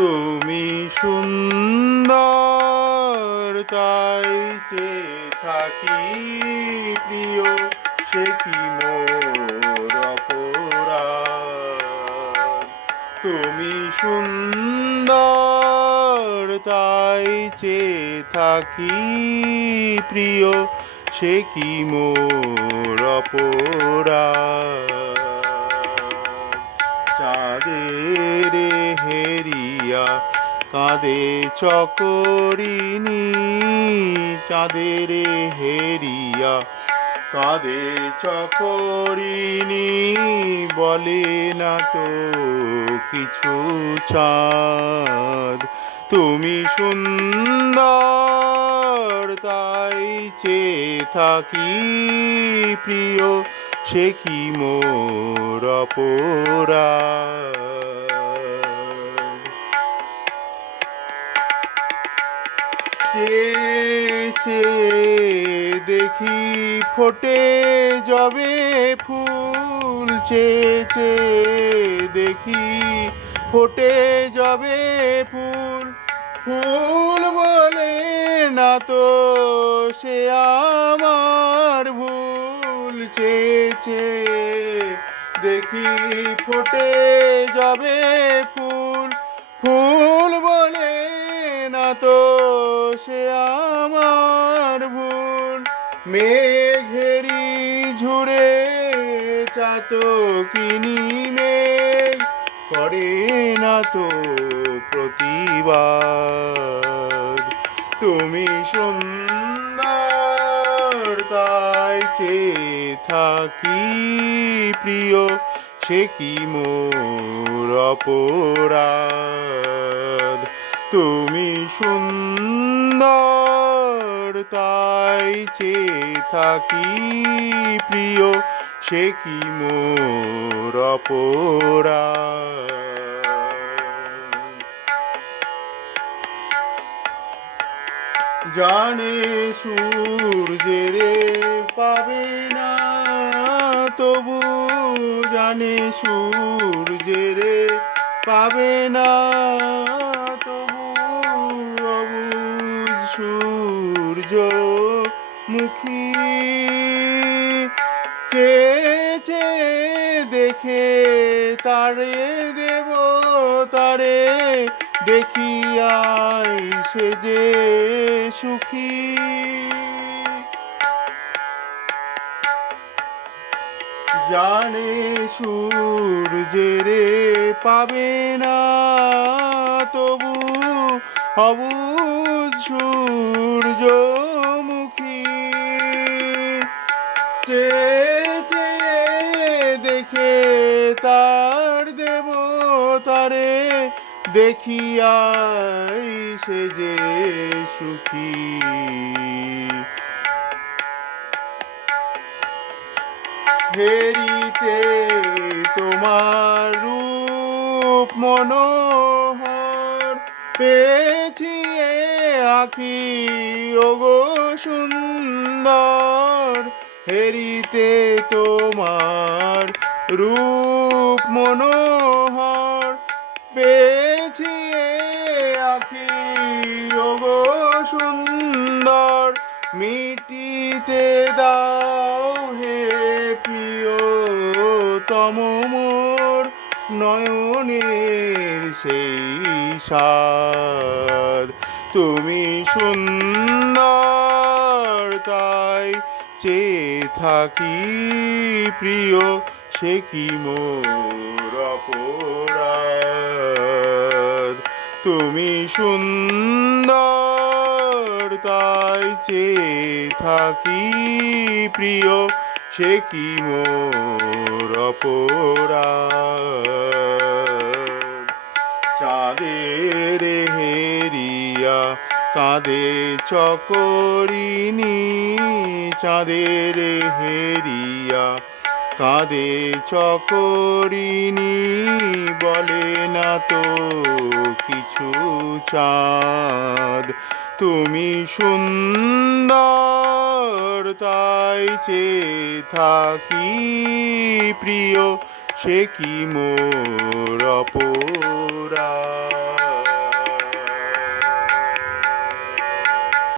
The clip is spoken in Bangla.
তুমি সুন্দর, তাই যে থাকি প্রিয়, সে কি মোর অপরাধ? তুমি সুন্দর, তাই যে থাকি প্রিয়, সে কি মোর অপরাধ? চাঁদের হেরিয়া কাঁদে চকরিনি চাঁদের হেরিয়া। কাঁদে চকরিনি বলে না তো কিছু চাঁদ। তুমি সুন্দর, তাই চেয়ে থাকি প্রিয়, সে কি মোর অপরাধ? চেয়েছে দেখি ফোটে যাবে ফুল চেয়েছে। দেখি ফোটে যাবে ফুল ফুল বলে না তো সে আমার ভুল চেয়েছে। দেখি ফোটে যাবে ফুল ফুল বলে না তো মেঘেরি ঝুড়ে চাতো কিনি মেঘ করে না তো প্রতিবাদ। তুমি সুন্দর, তাই চেয়ে থাকি প্রিয়, সে কি মোর অপরাধ? তুমি সুন্দর তাই চেয়ে থাকি প্রিয়, সে কি মোর অপরাধ? জানে সূর্যের পাবে না, তবু জানে সূর্যের পাবে না, তবু অবুজ সূর্য। মুখী চে দেখে, তারে দেব, তারে দেখিয়াই সে যে সুখী। জানে সূর্যের পাবে না, তবু অবুজ তার দেব তারে দেখিয়াই সে যে সুখী। হেরিতে তোমার রূপ মনোহর পেয়েছি এ আখি ওগো সুন্দর হেরিতে তোমার রূপ মনোহর পেয়েছি আখি ওগো সুন্দর, মিটিতে দাও হে প্রিয় তম মোর। নয়নের সেই সাদ তুমি সুন্দর, তাই চেয়ে থাকি প্রিয় সে কি মোর অপরাধ? তুমি সুন্দর, তাই চেয়ে থাকি প্রিয়। সে কি মোর অপরাধ? চাঁদের হেরিয়া কাঁদে চকরিনি চাঁদের হেরিয়া কাঁদে চকরিনি বলে না তো কিছু চাঁদ। তুমি সুন্দর, তাই চেয়ে থাকি প্রিয়, সে কি মোর অপরাধ?